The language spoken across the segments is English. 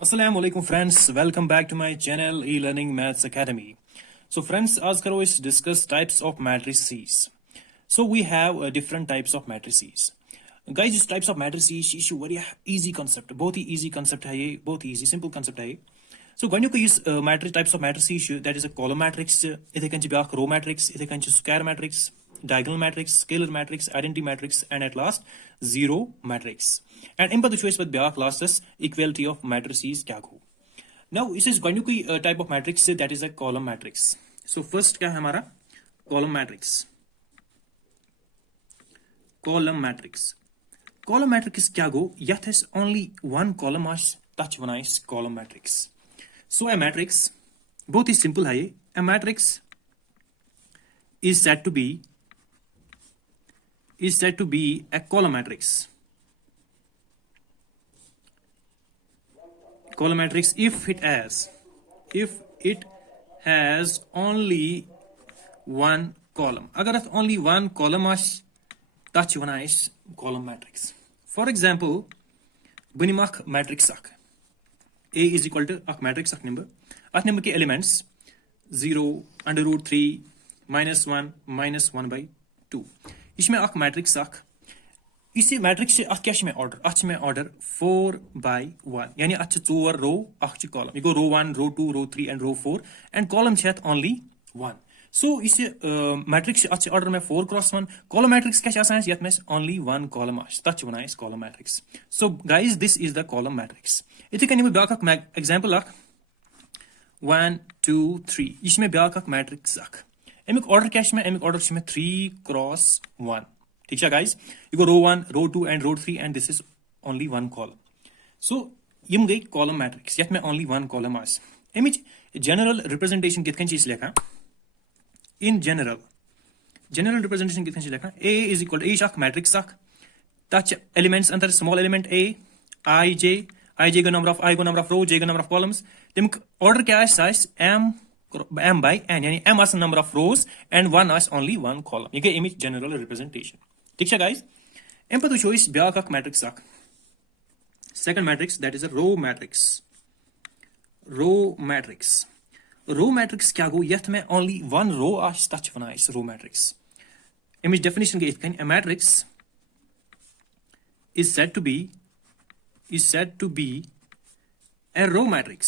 Assalamu alaikum friends, welcome back to my channel e-learning maths academy. So friends, आज करो इस discuss types of matrices. So we have different types of matrices. Guys, इस types of matrices ये वारिया easy concept, बहुत ही easy concept है ये, बहुत ही easy simple concept है ये. So गणियों को इस matrix types of matrices that is a column matrix, इधे कंचे ब्याख row matrix, इधे कंचे square matrix, diagonal matrix, scalar matrix, identity matrix, and at last zero matrix. And in choice with ब्याख last is equality of matrices क्या हो. Now this is going to type of matrix that is a column matrix. So first क्या है हमारा column matrix. Column matrix. Column matrix क्या go? Yath is only one column as touch one is column matrix. So a matrix बहुत ही simple है ये. A matrix is said to be a column matrix. Column matrix if it has only one column. अगर it only one column as touch one is column matrix. For example, बनिमक matrix अक A is equal to अक matrix अक number. अक number के elements 0, under root 3, minus 1, minus 1 by 2. इसमें अक matrix अक इसी मैट्रिक्स से अख क्या में ऑर्डर अच में ऑर्डर 4 by 1 यानी अच 4 रो अख कॉलम ये गो रो 1 रो 2 रो 3 एंड रो 4 एंड कॉलम छ ओनली 1 सो इस मैट्रिक्स अच ऑर्डर में 4 क्रॉस 1 कॉलम मैट्रिक्स क्या आसान यत में ओनली 1 कॉलम आस तच वना इस column Matrix so guys this is the column matrix इथे कनी में ब्याक एग्जांपल अख 1 2 3 इसमें ब्याक अख मैट्रिक्स अख एमिक ऑर्डर क्या में एमिक ऑर्डर छ में 3 क्रॉस 1 ठीक है guys you go row 1 row 2 and row 3 and this is only one column so यम गई column matrix यत में only one column आस एमिच general representation कितकन चीज लेखा in general representation कितकन चीज लेखा A is equal to A शाख matrix शाख touch elements अंदर small element A I j number of row j number of columns तम order क्या है size m by n यानी m as number of rows and 1 as only one column ये गई image general representation ठीक है guys M पर तो इस ब्याक अक मैट्रिक्स अक second matrix that is a row matrix क्या गो यथ में ओनली वन रो आस तच वना इस रो मैट्रिक्स एमिच डेफिनेशन के इथकन a matrix is said to be a row matrix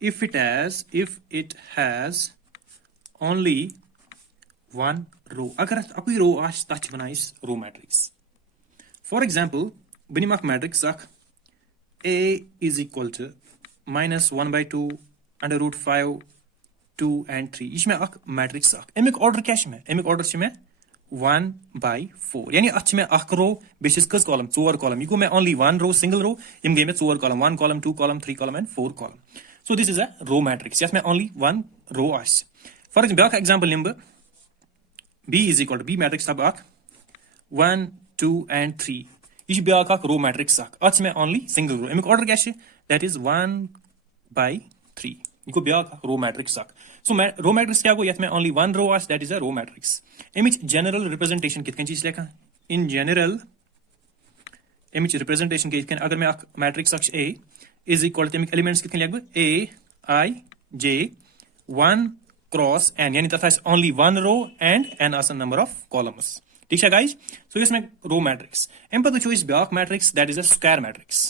if it has only one row अगर अकोई रो आस तच वना is row matrix for example बनिमक मैट्रिक्स अख A is equal to minus 1 by 2 under root 5 2 and 3 इसमें अख matrix अख एमिक order क्या में एमिक ऑर्डर छ में 1 by 4 यानी अच में अख रो बेसिस कस कॉलम 4 कॉलम इको में only one row single row इम गे में 4 column 1 column 2 column 3 column and 4 column so this is a row matrix yes में ओनली वन रो आस फॉर एग्जांपल एग्जांपल निम्बर B is equal to B matrix tab ak 1 2 and 3 इस back row matrix अक अच में only single row एमिक order क्या छे दैट इज 1 by 3 इको ब्याक रो मैट्रिक्स अक सो रो मैट्रिक्स क्या को यत में ओनली वन रो आस that is a row matrix एमिच जनरल रिप्रेजेंटेशन कितकन चीज लेखा इन जनरल एमिच रिप्रेजेंटेशन के इथकन अगर मैं अक मैट्रिक्स अक्ष A इज इक्वल टू एमिक एलिमेंट्स कितकन लेखब A I J 1 cross n यानी तथा only one row and n as a number of columns ठीक है गाइस सो इसमें रो मैट्रिक्स एम पर choice back matrix that is a square matrix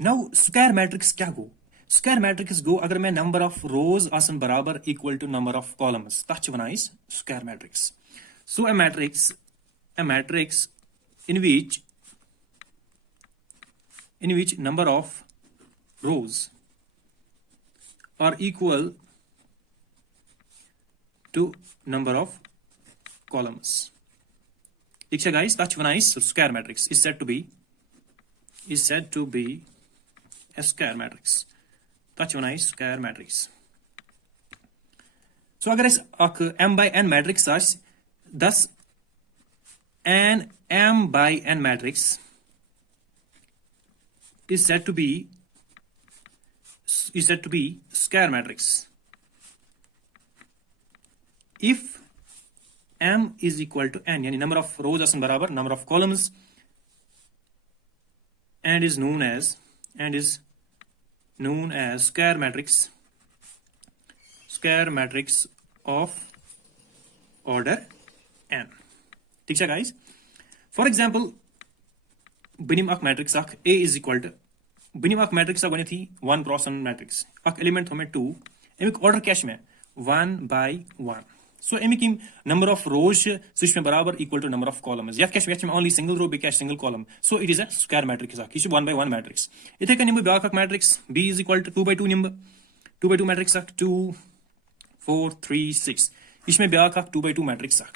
now square matrix क्या गो square matrix गो अगर मैं number of rows आसन बराबर equal to number of columns तच वना इस square matrix so a matrix in which number of rows are equal to number of columns ठीक है guys touch one is square matrix is said to be a square matrix touch one is square matrix so अगर इस m by n matrix us thus an m by n matrix is said to be square matrix if m is equal to n यानी number of rows असन बराबर number of columns and is known as square matrix of order n. ठीक है guys? For example, बनिम अक matrix अक A is equal to बनिम अक matrix अक थी 1 क्रॉस 1 मैट्रिक्स अक एलिमेंट थोमे 2 एमिक ऑर्डर कैश में 1 by 1. So एमिक number of rows switch में बराबर equal to number of columns. याद कैश में only single row be single column. So it is a square matrix अक. इस 1 by 1 matrix. इथे का निम्बे ब्याक अक matrix B is equal to 2 by 2 निम्बे 2 by 2 matrix अक 2 4 3 6. इसमें ब्याक अक 2 by 2 मैट्रिक्स अक.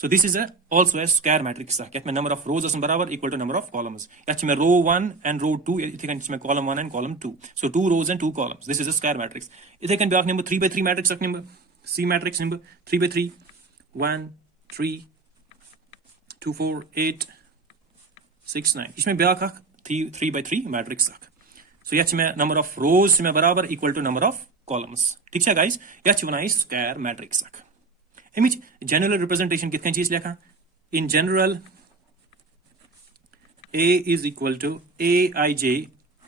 So this is also a square matrix. Yet my number of rows is equal to number of columns. Yet my row 1 and row 2, it can my column 1 and column 2. So 2 rows and 2 columns. This is a square matrix. It can be number 3 by 3 matrix number C matrix number 3 by 3 1 3 2 4 8 6 9. इसमें back 3 by 3 matrix. So yet my number of rows में equal to number of columns. ठीक है guys? यह बनाई square matrix. Image general representation कितने चीज लिखा? In general, A is equal to Aij.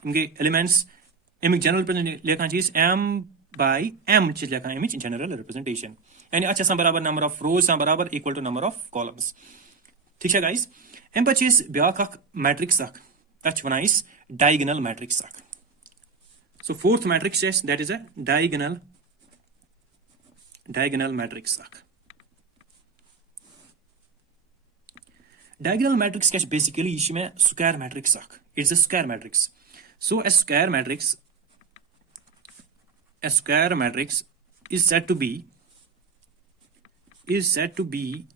इनके elements इमेज general representation लिखा चीज M by M चीज लिखा image general representation. यानी अच्छा सा बराबर number of rows सा बराबर equal to number of columns. ठीक है guys? हम पर चीज ब्याक अक matrix अक तच बनाइस diagonal matrix अक. So fourth matrix is that is a diagonal matrix अक. Diagonal matrix is basically square matrix. It's a square matrix. So a square matrix is said to be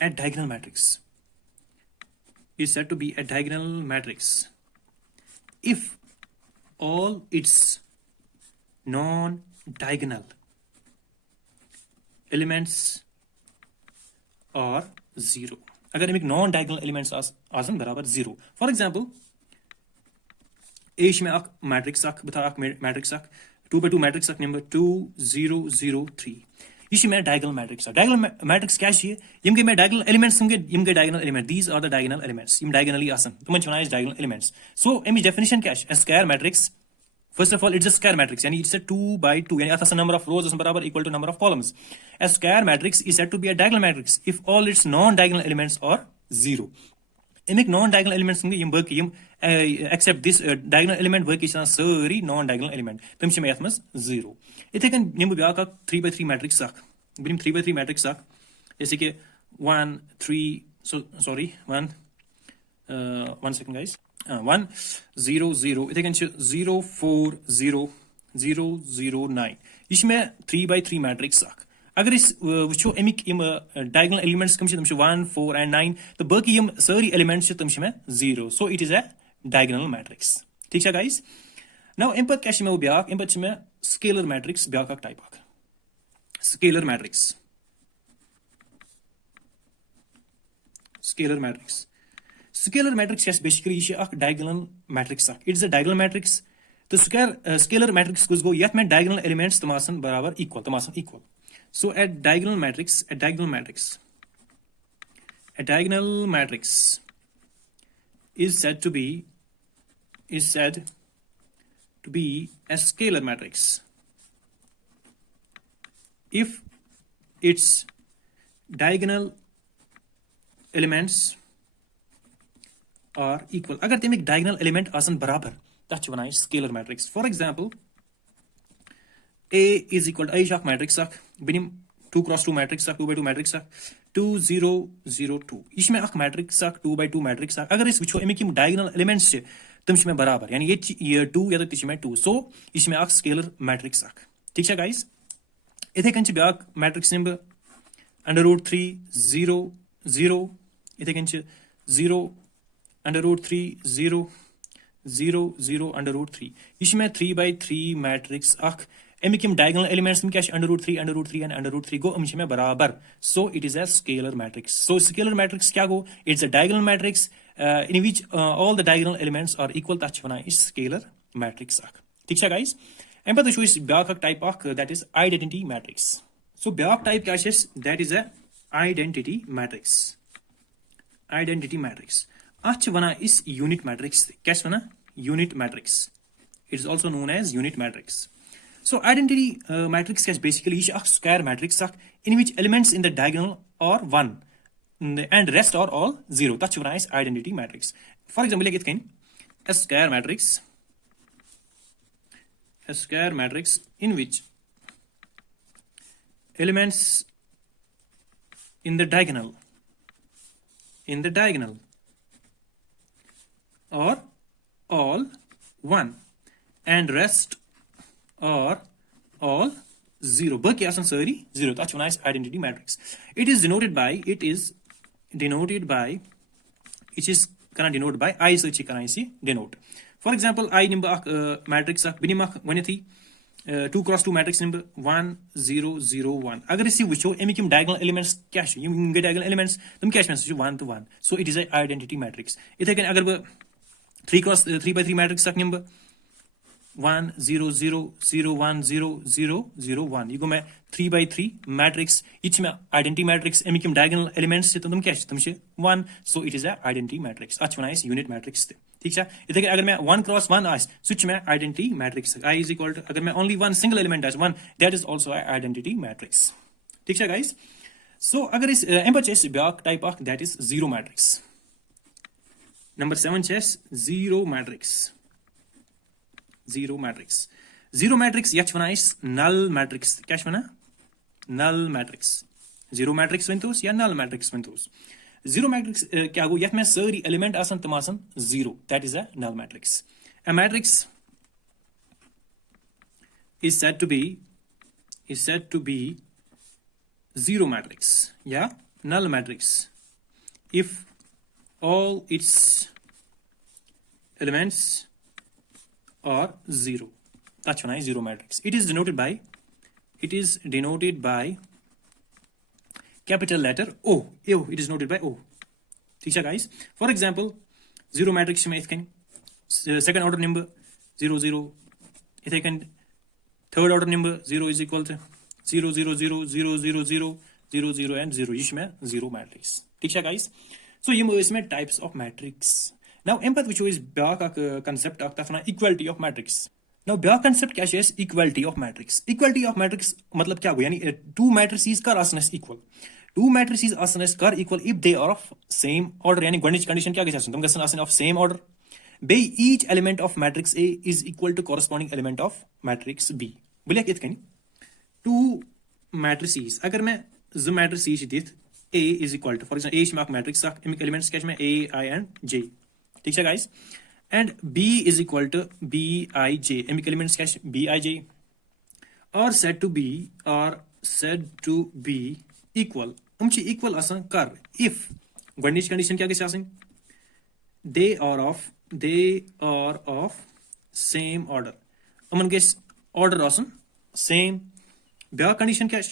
a diagonal matrix. Is said to be a diagonal matrix if all its non-diagonal elements are 0. अगर एक non diagonal elements आसन बराबर 0. For example एश में अक matrix अक बता अक matrix अक 2 by 2 मैट्रिक्स अक नंबर 2 0 0 3. ये में डायगोनल मैट्रिक्स. डायगोनल मैट्रिक्स क्या है? यम में डायगोनल एलिमेंट्स होंगे. यम diagonal element. These are the diagonal elements. यम डायगोनली आसन तुमन चुनाए डायगोनल एलिमेंट्स. सो एम डेफिनेशन क्या है? Square matrix. First of all, it's a square matrix. Yani it's a 2 by 2. Yani आता number of rows is बराबर equal to number of columns. A square matrix is said to be a diagonal matrix if all its non-diagonal elements are 0. इमेक non-diagonal elements होंगे यम वर्क यम except this diagonal element work is सारी non-diagonal element. तम से में यातमस 0. इथे कन निम्बु ब्याह का 3 by 3 matrix साक. बिनिम 3 by 3 matrix साक. जैसे कि 1 3 1 second guys. 1 0 0 इथे कन 0 4 0 0 0 9. इसमें 3 by 3 matrix साक. अगर इस वुचो एमिक यम डायगोनल एलिमेंट्स कम तम 1 4 and 9 तो बाकी यम सारी एलिमेंट्स तम में 0. So it is a diagonal matrix. ठीक है गाइस? नाउ एम पर कैश में ब्याक एम पर में स्केलर मैट्रिक्स ब्याक टाइप आक. Scalar matrix Scalar matrix is basically a diagonal matrix. It's a diagonal matrix. The scalar matrix goes go yet mein diagonal elements tamasan barabar equal. So a diagonal matrix is said to be a scalar matrix if its diagonal elements are equal. अगर तेम एक diagonal element आसन बराबर तच बनाए scalar matrix. For example, A is equal to A शाख matrix शाख बिनिम 2 cross 2 matrix शाख 2 by 2 matrix शाख 2 0 0 2. इसमें अख matrix शाख 2 by 2 matrix शाख अगर इस विचो एमिक diagonal elements से तम इसमें बराबर यानी ये 2 या तो इसमें 2. So इसमें अख scalar matrix शाख. ठीक है guys? इथे कंच back matrix number under root 3 0 0 इथे कंच 0 under root 3 0 0 0 under root 3. इसमें 3 by 3 matrix अख एमिक diagonal elements में क्या है? under root 3 and under root 3 go इसमें बराबर. So it is a scalar matrix. So scalar matrix क्या go? It's a diagonal matrix in which all the diagonal elements are equal. तच बना इस scalar matrix अख. ठीक है guys? एम पर तो इस ब्याक टाइप अख that is identity matrix. So back type क्या है? That is a identity matrix. ach wana is unit matrix. Kya wana? Unit matrix. It is also known as unit matrix. So identity matrix is basically a square matrix in which elements in the diagonal are 1 and rest are all 0. That's what is identity matrix. For example, like it a square matrix in which elements in the diagonal are all 1 and rest are all 0. Baki asan sari 0. That's one is identity matrix. It is denoted by I search denote. For example, I number matrix binimak wanithi 2 cross 2 matrix number 1 0 0 1. Agar isi wucho emikim diagonal elements cash you get diagonal elements tum cash message 1 to 1. So it is an identity matrix. It again agar 3 cross 3 by 3 matrix number 1 0 0 0 1 0 0 0 1. You go मैं 3 by 3 matrix each में identity matrix emikim diagonal elements से तो तुम क्या तुमसे 1. So it is a identity matrix. अच्छा बनाइए unit matrix थे ठीक है. इधर अगर मैं 1 cross 1 आस switch में identity matrix I is equal to अगर मैं only one single element as 1 that is also a identity matrix. ठीक है guys. So अगर इस एम्बर चेस ब्याक type of that is zero matrix. Number 7 chess zero matrix. Zero matrix yach wana is null matrix. Kya wana? Null matrix. Zero matrix ventos या null matrix ventos. Zero matrix क्या गो यथ में सारी element आसन तमासन 0. That is a null matrix. A matrix is said to be zero matrix. Yeah, null matrix if all its elements or 0. That's one is zero matrix. It is denoted by capital letter O. It is denoted by O. Teacher guys. For example, zero matrix में इसके second order number 0 0. इसके third order number 0 is equal to 0 0 0 0 0 0 0 0 and 0. इसमें zero matrix. Teacher guys. So ये इसमें types of matrix. Now empath which is byak concept of equality of matrix. Now byak concept क्या है equality of matrix. Equality of matrix मतलब क्या हुआ यानी two matrices का asanas equal. Two matrices asanas कर equal if they are of same order यानी गणित condition क्या कहते हैं तुम कहते हैं of same order. By each element of matrix A is equal to corresponding element of matrix B. बोलिए क्या कहनी? Two matrices अगर मैं जो matrices देख A is equal to for example A में matrix इनके elements क्या है A I and J. ठीक है guys and B is equal to Bij एमिक elements क्या है Bij are said to be equal उमची equal आसन कर if गणित condition क्या कैसे आसन they are of same order अमन के order आसन same ब्या condition क्या है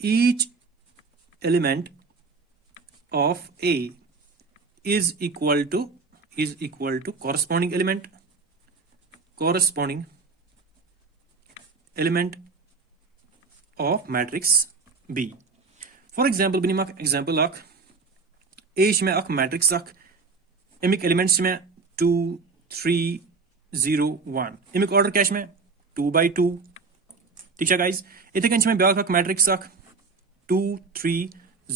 each element of A is equal to corresponding element of matrix B. For example bini mak example ak A में ak matrix ak एमिक elements में 2 3 0 1 एमिक order क्या में 2 by 2 ठीक है guys इथे कंच में back ak matrix ak 2 3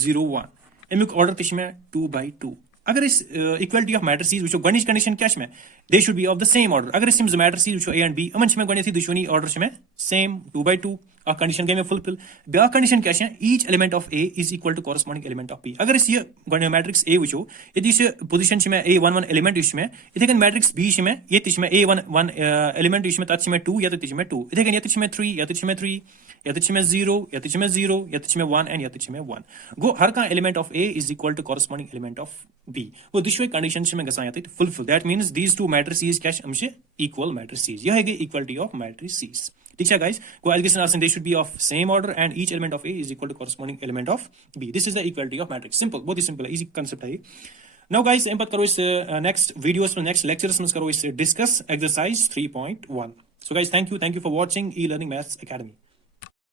0 1 एमिक order तिश में 2 by 2 अगर इस इक्वालिटी ऑफ मैट्रिसेस which गणित कंडीशन क्या है they should be of the same order अगर इस matrices which A and B अमन में गणित दुश्मनी ऑर्डर में सेम 2 by 2 आ कंडीशन के में फुलफिल ब्या कंडीशन क्या है each element of A is equal to corresponding element of B अगर इस ये मैट्रिक्स A which यदि इस पोजीशन में A1 1 एलिमेंट इसमें इथे कन मैट्रिक्स B में ये तिश में A1 1 एलिमेंट इसमें तच में 2 या तो तिश में 2 इथे कन या तिश में 3 या तिश में 3 या तिश में 0 या तिश में 0 या तिश में 1 एंड या तिश में 1 गो हर का element of A is equal to corresponding element of B वो दुश्मन कंडीशन में गसा याते fulfil that means these two matrices क्या हमसे इक्वल मैट्रिसेस यह है इक्वालिटी ऑफ मैट्रिसेस ठीक है guys go allegation आसन they should be of same order and each element of A is equal to corresponding element of B. This is the equality of matrix. Simple, बहुत ही simple है, easy concept है. Now guys M बात करो इस next videos में next lectures में करो इस discuss exercise 3.1. So guys thank you for watching e-learning maths academy.